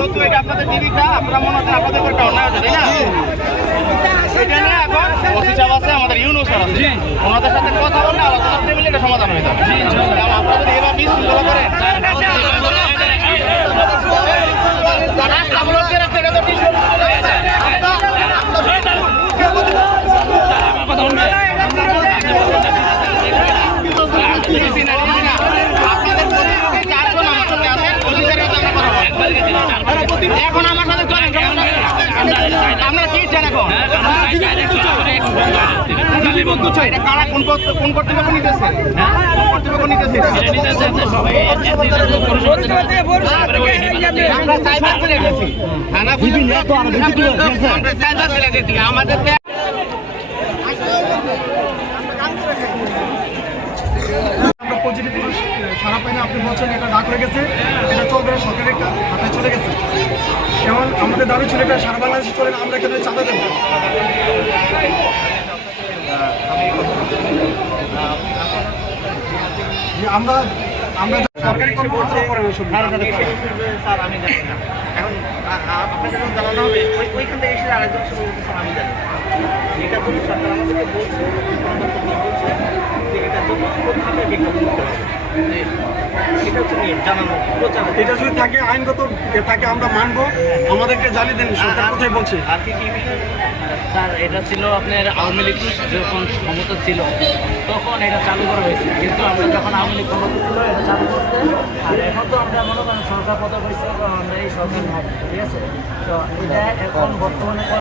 যেহেতু এটা আপনাদের জীবিকা, আপনারা মনে হচ্ছে আপনাদের একটা অন্যায় আছে, তাই না? এটা নিয়ে এখন ওসি সাহেব আছে, আমাদের ইউনো স্যার আছে, ওনাদের সাথে কথা বলে আলোচনা টেবিলে এটা সমাধান হয়ে যাবে। আপনারা যদি এবার বিশৃঙ্খলা করেন এখন আমার সাথে চলেন, আপনারা কি চান এখন? কারা কোন কর্তৃপক্ষ নিতেছে? কর্তৃপক্ষ নিতেছে আমরা সাইবার করে রেখেছি, থানা আমাদের পজিটিভ সারা পাই না। আপনি বলছেন এটা ডাক হয়ে গেছে, এটা চলবে সরকারের হাতে চলে গেছে। যেমন আমাদের দাবি ছিল এটা সারা বাংলাদেশে চলে না, আমরা এখানে চাঁদা দেবো। আমরা আমরা সরকারি কর্মকর্তারা পরামর্শ স্যার আমি জানি না, এখন আপনাকে যখন জানানো হবে ওইখান থেকে এসে আরেকজন শুরু করতে স্যার আমি জানি না। এটা তো সরকার আমাদেরকে বলছে যে এটা জন্য কোনোভাবে বিজ্ঞাপন দিতে হবে, এটা হচ্ছে নিয়ে জানানো প্রচার। এটা যদি থাকে আইনগত থাকে আমরা মানবো, আমাদেরকে জানিয়ে দেন সরকার কোথায় বলছে। আর কি কি বিষয় স্যার? এটা ছিল আপনার আওয়ামী লীগ যখন ক্ষমতা ছিল তখন এটা চালু করা হয়েছে, কিন্তু আমরা যখন আওয়ামী লীগ ক্ষমতা ছিল এটা চালু করছে। আর এখন তো আমরা মনে করেন সরকার পদক হয়েছে, আমরা এই সরকার হবে, ঠিক আছে? তো এটা এখন বর্তমানে